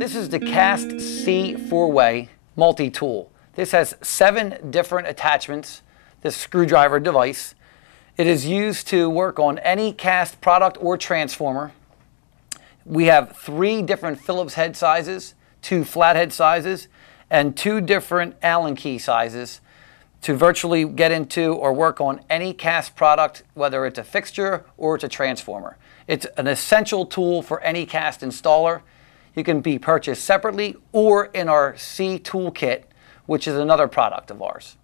This is the Cast C 4-way multi-tool. This has 7 different attachments, this screwdriver device. It is used to work on any cast product or transformer. We have 3 different Phillips head sizes, 2 flathead sizes, and 2 different Allen key sizes to virtually get into or work on any cast product, whether it's a fixture or it's a transformer. It's an essential tool for any cast installer. It can be purchased separately or in our C Toolkit, which is another product of ours.